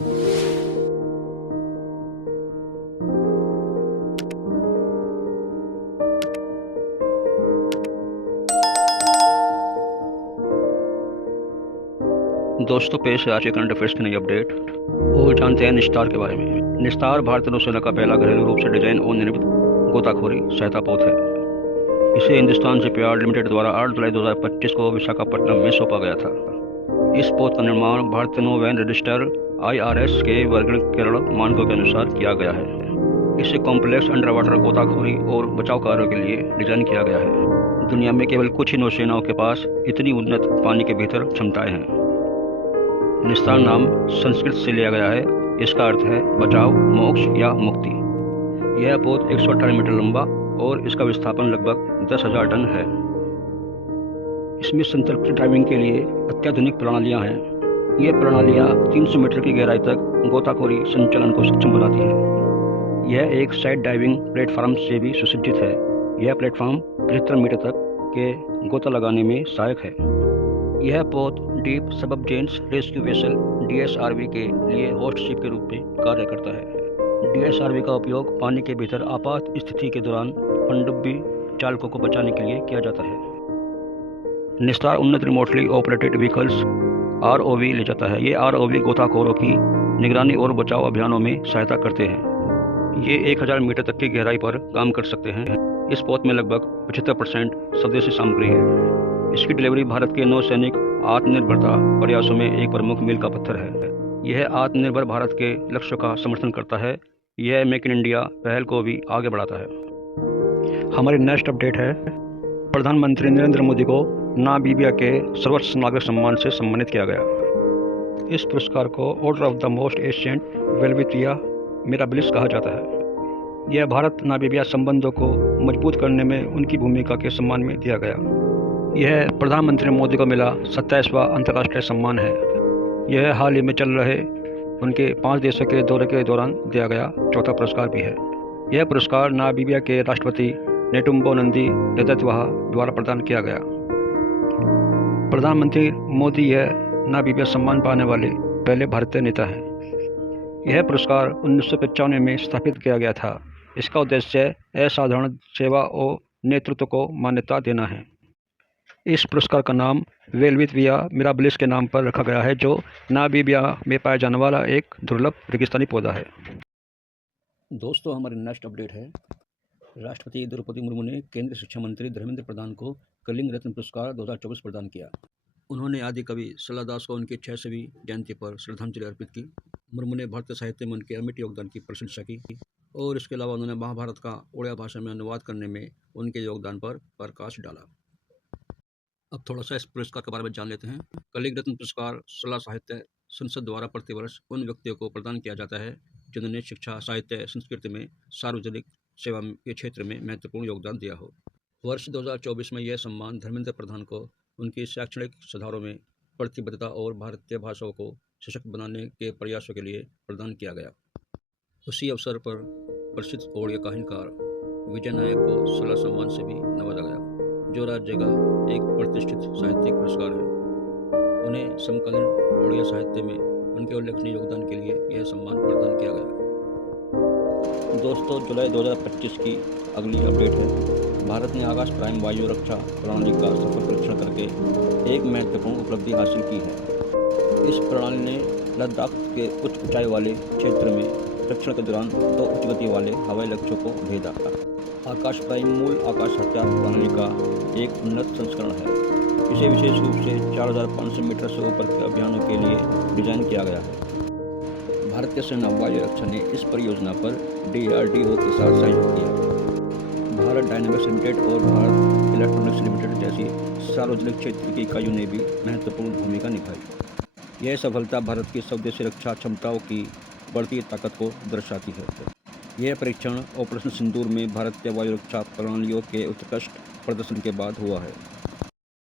दोस्तों, पेश है आज के करंट अफेयर्स की नई अपडेट और जानते हैं निस्तार के बारे में। निस्तार भारतीय नौसेना का पहला घरेलू रूप से डिजाइन और निर्मित गोताखोरी सहायता पोत है। इसे हिंदुस्तान शिपयार्ड लिमिटेड द्वारा 8 जुलाई 2025 को विशाखापट्टनम में सौंपा गया था। इस पोत का निर्माण भारतीय नौवैन रजिस्टर IRS के वर्गीकरण मानकों के अनुसार किया गया है। इसे कॉम्प्लेक्स अंडर वाटर गोताखोरी और बचाव कार्यों के लिए डिजाइन किया गया है। दुनिया में केवल कुछ ही नौसेनाओं के पास इतनी उन्नत पानी के भीतर क्षमताएं हैं। निस्तार नाम संस्कृत से लिया गया है। इसका अर्थ है बचाव, मोक्ष या मुक्ति। यह पोत 118 मीटर लंबा और इसका विस्थापन लगभग 10,000 टन है। इसमें संतृप्ति ड्राइविंग के लिए अत्याधुनिक प्रणालियां हैं। ये प्रणालियां 300 मीटर की गहराई तक गोताखोरी संचालन को सक्षम बनाती हैं। यह एक साइड डाइविंग प्लेटफॉर्म से भी सुसज्जित है। यह प्लेटफॉर्म 75 मीटर तक के गोता लगाने में सहायक है। यह पोत deep submergence rescue vessel DSRV के लिए होस्ट शिप के रूप में कार्य करता है। DSRV का उपयोग पानी के भीतर आपात स्थिति के दौरान पनडुब्बी चालकों को बचाने के लिए किया जाता है। निस्तार उन्नत रिमोटली ऑपरेटेड व्हीकल्स ROV ले जाता है। ये ROV गोताखोरों की निगरानी और बचाव अभियानों में सहायता करते हैं। ये 1000 मीटर तक की गहराई पर काम कर सकते हैं। इस पोत में लगभग 75% स्वदेशी सामग्री है। इसकी डिलीवरी भारत के नौसैनिक आत्मनिर्भरता प्रयासों में एक प्रमुख मील का पत्थर है। यह आत्मनिर्भर भारत के लक्ष्यों का समर्थन करता है। यह मेक इन इंडिया पहल को भी आगे बढ़ाता है। हमारी नेक्स्ट अपडेट है, प्रधानमंत्री नरेंद्र मोदी को नामीबिया के सर्वोच्च नागरिक सम्मान से सम्मानित किया गया। इस पुरस्कार को order of the most ancient welwitschia mirabilis कहा जाता है। यह भारत नामीबिया संबंधों को मजबूत करने में उनकी भूमिका के सम्मान में दिया गया। यह प्रधानमंत्री मोदी को मिला 27वां अंतर्राष्ट्रीय सम्मान है। यह हाल ही में चल रहे उनके 5 देशों के दौरे के दौरान दिया गया चौथा पुरस्कार भी है। यह पुरस्कार नामीबिया के राष्ट्रपति नेटुम्बो नंदी नदैत्वाहा द्वारा प्रदान किया गया। प्रधानमंत्री मोदी यह नामीबिया सम्मान पाने वाले पहले भारतीय नेता हैं। यह पुरस्कार 1995 में स्थापित किया गया था। इसका उद्देश्य असाधारण सेवा और नेतृत्व को मान्यता देना है। इस पुरस्कार का नाम वेलविथिया मिराबिलिस के नाम पर रखा गया है, जो नामीबिया में पाया जाने वाला एक दुर्लभ रेगिस्तानी पौधा है। दोस्तों, हमारी नेक्स्ट अपडेट है, राष्ट्रपति द्रौपदी मुर्मू ने केंद्रीय शिक्षा मंत्री धर्मेंद्र प्रधान को कलिंग रत्न पुरस्कार 2024 प्रदान किया। उन्होंने आदि कवि सलादास को उनकी 600वीं जयंती पर श्रद्धांजलि अर्पित की। मुर्मू ने भारतीय साहित्य में उनके अमिट योगदान की प्रशंसा की और इसके अलावा उन्होंने महाभारत का ओडिया भाषा में अनुवाद करने में उनके योगदान पर प्रकाश डाला। अब थोड़ा सा इस पुरस्कार के बारे में जान लेते हैं। कलिंग रत्न पुरस्कार सलाह साहित्य संसद द्वारा प्रतिवर्ष उन व्यक्तियों को प्रदान किया जाता है जिन्होंने शिक्षा, साहित्य, संस्कृति में सार्वजनिक सेवा के क्षेत्र में महत्वपूर्ण योगदान दिया हो। वर्ष 2024 में यह सम्मान धर्मेंद्र प्रधान को उनकी शैक्षणिक सुधारों में प्रतिबद्धता और भारतीय भाषाओं को सशक्त बनाने के प्रयासों के लिए प्रदान किया गया। उसी अवसर पर प्रसिद्ध ओडिया कहानीकार विजय नायक को सलाह सम्मान से भी नवाजा गया, जो राज्य का एक प्रतिष्ठित साहित्यिक पुरस्कार है। उन्हें समकालीन ओडिया साहित्य में उनके उल्लेखनीय योगदान के लिए यह सम्मान प्रदान किया गया। दोस्तों, जुलाई 2025 की अगली अपडेट है, भारत ने आकाश प्राइम वायु रक्षा प्रणाली का सफल परीक्षण करके एक महत्वपूर्ण उपलब्धि हासिल की है। इस प्रणाली ने लद्दाख के उच्च ऊंचाई वाले क्षेत्र में परीक्षण के दौरान 2 उच्च गति वाले हवाई लक्ष्यों को भेदा। आकाश प्राइम मूल आकाश हत्या प्रणाली का एक उन्नत संस्करण है। इसे विशेष रूप से 4500 मीटर से ऊपर के अभियानों के लिए डिजाइन किया गया है। भारतीय सेना वायु रक्षा ने इस परियोजना पर DRDO के साथ सहयोग किया। भारत डायनामिक्स लिमिटेड और भारत इलेक्ट्रॉनिक्स लिमिटेड जैसी सार्वजनिक क्षेत्र की इकाइयों ने भी महत्वपूर्ण भूमिका निभाई। यह सफलता भारत की स्वदेशी रक्षा क्षमताओं की बढ़ती ताकत को दर्शाती है। यह परीक्षण ऑपरेशन सिंदूर में भारतीय वायु रक्षा प्रणालियों के उत्कृष्ट प्रदर्शन के बाद हुआ है।